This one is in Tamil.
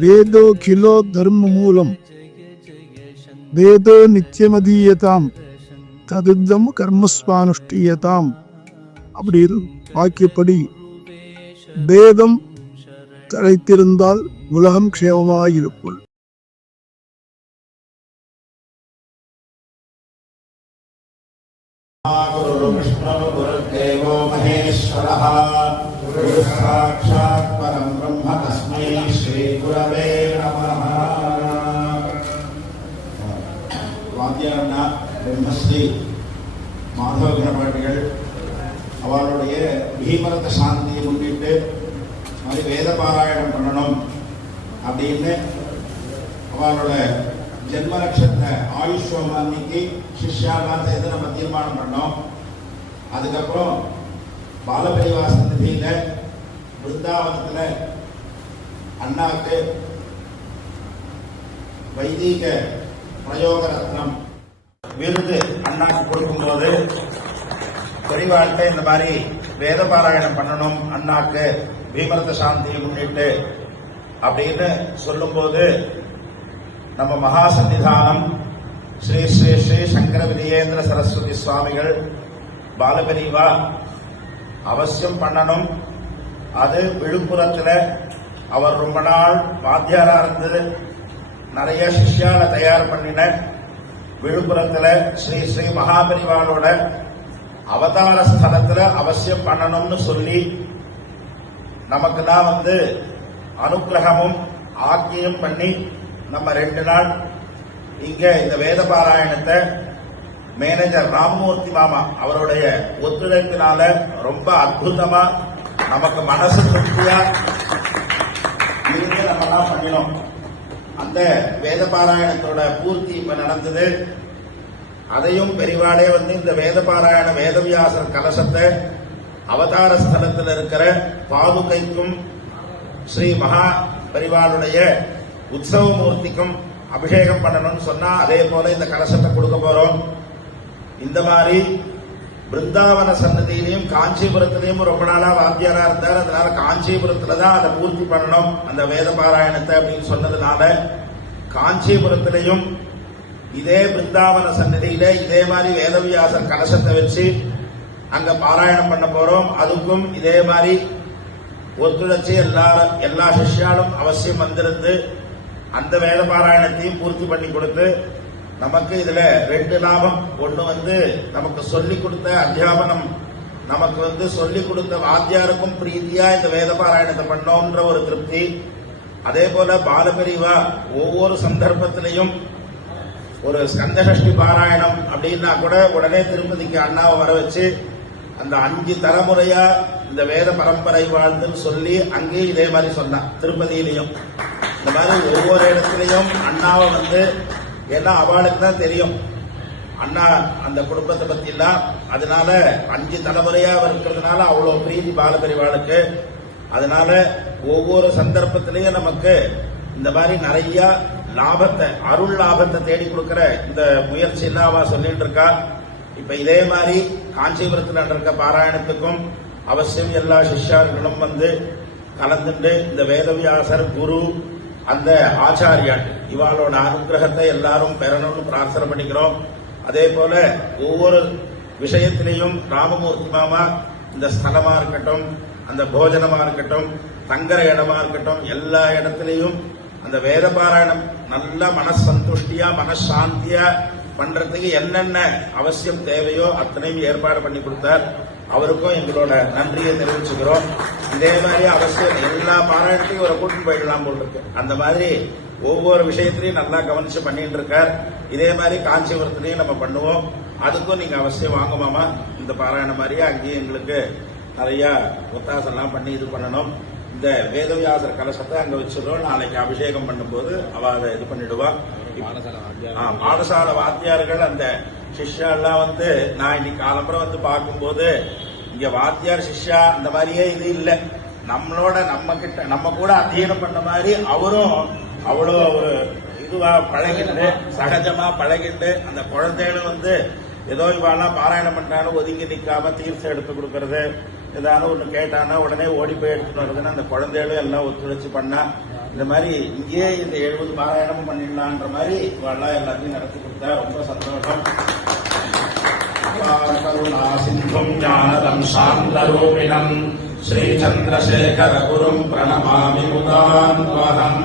வேதோகிலோ தர்ம மூலம் வேதோ நித்தியமதீயதாம் ததுத்தம் கர்மஸ்வானுஷ்டீயதாம் அப்படி வாக்கியப்படி வேதம் தழைத்திருந்தால் உலகம் க்ஷேமமாயிருக்கும். गुरुर्विष्णुर्गुरुर्देवो महेश्वरः गुरुसाक्षात् परं ब्रह्म तस्मै श्रीगुरवे नमः. வாத்தியார்னா பிரம்மஸ்ரீ மாதவ கணபாட்டிகள் அவளுடைய பீமரத சாந்தியை முன்னிட்டு மாதிரி வேத பாராயணம் பண்ணணும் அப்படின்னு அவளோட ஜென்ம நட்சத்திர ஆயுஷ்வம் அன்னைக்கு சிஷ்யாலாம் சேர்ந்து நம்ம தீர்மானம் பண்ணோம். அதுக்கப்புறம் பாலபரிவா சன்னதியில பிருந்தாவனத்துல அண்ணாவுக்கு வைதிக பிரயோக ரத்னம் விருது அண்ணாக்கு கொடுக்கும்போது பெரியவாழ்கிட்ட இந்த மாதிரி வேத பாராயணம் பண்ணணும் அண்ணாக்கு பீமரத சாந்தியை முன்னிட்டு அப்படின்னு சொல்லும் போது நம்ம மகா சன்னிதானம் ஸ்ரீ ஸ்ரீ ஸ்ரீ சங்கர விஜயேந்திர சரஸ்வதி சுவாமிகள் பாலபரிவா அவசியம் பண்ணணும். அது விழுப்புரத்துல அவர் ரொம்ப நாள் வாத்தியாரா இருந்து நிறைய சிஷ்யால தயார் பண்ணின விழுப்புரத்துல ஸ்ரீ ஸ்ரீ மகாபரிவாளோட அவதார ஸ்தலத்துல அவசியம் பண்ணணும்னு சொல்லி நமக்கு தான் அனுகிரகமும் ஆக்கியம் பண்ணி நம்ம 2 நாள் இங்க இந்த வேத பாராயணத்தை மேனேஜர் ராமமூர்த்தி மாமா அவருடைய ஒத்துழைப்பினால ரொம்ப அற்புதமா நமக்கு மனசு திருப்தியா இருந்து நம்ம எல்லாம் பண்ணினோம். அந்த வேத பாராயணத்தோட பூர்த்தி இப்ப நடந்தது. அதையும் பெரிவாளே இந்த வேத பாராயண வேதவியாசர் கலசத்தை அவதார ஸ்தலத்தில் இருக்கிற பாதுகைக்கும் ஸ்ரீ மகா பரிவாளுடைய உற்சவ மூர்த்திக்கும் அபிஷேகம் பண்ணணும்னு சொன்னா அதே போல இந்த கலசத்தை கொடுக்க போறோம். இந்த மாதிரி பிருந்தாவன சன்னதியிலையும் காஞ்சிபுரத்திலையும் ரொம்ப நாளா வாத்தியாரா இருந்தார். அதனால காஞ்சிபுரத்துலதான் அதை பூர்த்தி பண்ணணும் அந்த வேத பாராயணத்தை அப்படின்னு சொன்னதுனால காஞ்சிபுரத்திலையும் இதே பிருந்தாவன சன்னதியில இதே மாதிரி வேதவியாசர் கலசத்தை வச்சு அங்க பாராயணம் பண்ண போறோம். அதுக்கும் இதே மாதிரி ஒத்துழைச்சு எல்லா சிஷ்யாலும் அவசியம் வந்திருந்து அந்த வேத பாராயணத்தையும் பூர்த்தி பண்ணி கொடுத்து நமக்கு இதுல 2 லாபம். ஒண்ணு நமக்கு சொல்லிக் கொடுத்த அத்தியாபனம் நமக்கு சொல்லிக் கொடுத்த வாத்தியாருக்கும் பிரீதியா இந்த வேத பாராயணத்தை பண்ணோம்ன்ற ஒரு திருப்தி. அதே போல பாலபரிவா ஒவ்வொரு சந்தர்ப்பத்திலையும் ஒரு ஸ்கந்தசஷ்டி பாராயணம் அப்படின்னா கூட உடனே திருப்பதிக்கு அண்ணாவை வர வச்சு அந்த 5 தலைமுறையா இந்த வேத பரம்பரை வாழ்ந்துன்னு சொல்லி அங்கேயும் இதே மாதிரி சொன்னான். திருப்பதியிலையும் இந்த மாதிரி ஒவ்வொரு இடத்துலையும் அண்ணாவை ஏன்னா அவளுக்கு தான் தெரியும் அண்ணா அந்த குடும்பத்தை பத்தி எல்லாம். அதனால 5 தலைமுறையா இருக்கிறதுனால அவ்வளவு பிரீதி பாலபரிவாளுக்கு. அதனால ஒவ்வொரு சந்தர்ப்பத்திலையும் நமக்கு இந்த மாதிரி நிறைய லாபத்தை அருள் லாபத்தை தேடி கொடுக்கிற இந்த முயற்சி எல்லாம் அவ சொல்லிட்டு இருக்கா. இப்ப இதே மாதிரி காஞ்சிபுரத்தில் நடக்க பாராயணத்துக்கும் அவசியம் எல்லா சிஷ்யார்களும் கலந்துட்டு இந்த வேதவியாசர் குரு அந்த ஆச்சாரியான் இவாளோட அனுகிரகத்தை எல்லாரும் பெறணும்னு பிரார்த்தனை பண்ணிக்கிறோம். அதே போல ஒவ்வொரு விஷயத்திலையும் ராமமூர்த்தி மாமா இந்த ஸ்தலமா இருக்கட்டும், அந்த போஜனமா இருக்கட்டும், தங்குற இடமா இருக்கட்டும், எல்லா இடத்திலையும் அந்த வேத பாராயணம் நல்ல மனசந்துஷ்டியா மனசாந்தியா பண்றதுக்கு என்னென்ன அவசியம் தேவையோ அத்தனையும் ஏற்பாடு பண்ணி கொடுத்தார். அவருக்கும் எங்களோட நன்றியை தெரிவிச்சுக்கிறோம். இதே மாதிரி அவசியம் எல்லா பாராயணத்தையும் ஒரு கூட்டிட்டு போயிடலாம் போல் இருக்கு. அந்த மாதிரி ஒவ்வொரு விஷயத்திலையும் நல்லா கவனிச்சு பண்ணிட்டு இருக்கார். இதே மாதிரி காஞ்சிபுரத்திலையும் நம்ம பண்ணுவோம். அதுக்கும் நீங்க அவசியம் வாங்குமாமா. இந்த பாராயணம் மாதிரியே அங்கேயும் எங்களுக்கு நிறைய ஒத்தாசெல்லாம் பண்ணி இது பண்ணணும். இந்த வேதவியாசர் கலசத்தை அங்க வச்சிருக்கோம். நாளைக்கு அபிஷேகம் பண்ணும்போது அவ அதை இது பண்ணிடுவா. பாடசாலை வாத்தியார்கள் அந்த சிஷ்யா எல்லாம் நான் இன்னைக்கு காலம்புறம் பார்க்கும்போது இங்க வாத்தியார் சிஷ்யா அந்த மாதிரியே இது இல்லை. நம்ம கூட அத்தியனம் பண்ண மாதிரி அவரும் அவ்வளோ ஒரு இதுவா பழகிட்டு சகஜமா பழகிட்டு அந்த குழந்தைகளும் ஏதோ இவாளெல்லாம் பாராயணம் பண்ணாலும் ஒதுங்கி நிற்காம தீர்த்தம் எடுத்து கொடுக்கறது, ஏதாவது ஒண்ணு கேட்டானா உடனே ஓடி போய் எடுத்துட்டு வர்றதுன்னு அந்த குழந்தைகளும் எல்லாம் ஒத்துழைச்சு பண்ணா இந்த மாதிரி இங்கேயே இந்த 70 பாராயணமும் பண்ணிடலான்ற மாதிரி இவெல்லாம் எல்லாத்தையும் நடத்தி கொடுத்தா ரொம்ப சந்தோஷம். கருணா சிந்தும் ஞானதம் சாந்தரூபிணம் ஸ்ரீ சந்திரசேகர குரும் பிரணமாமி முதான்வகம்.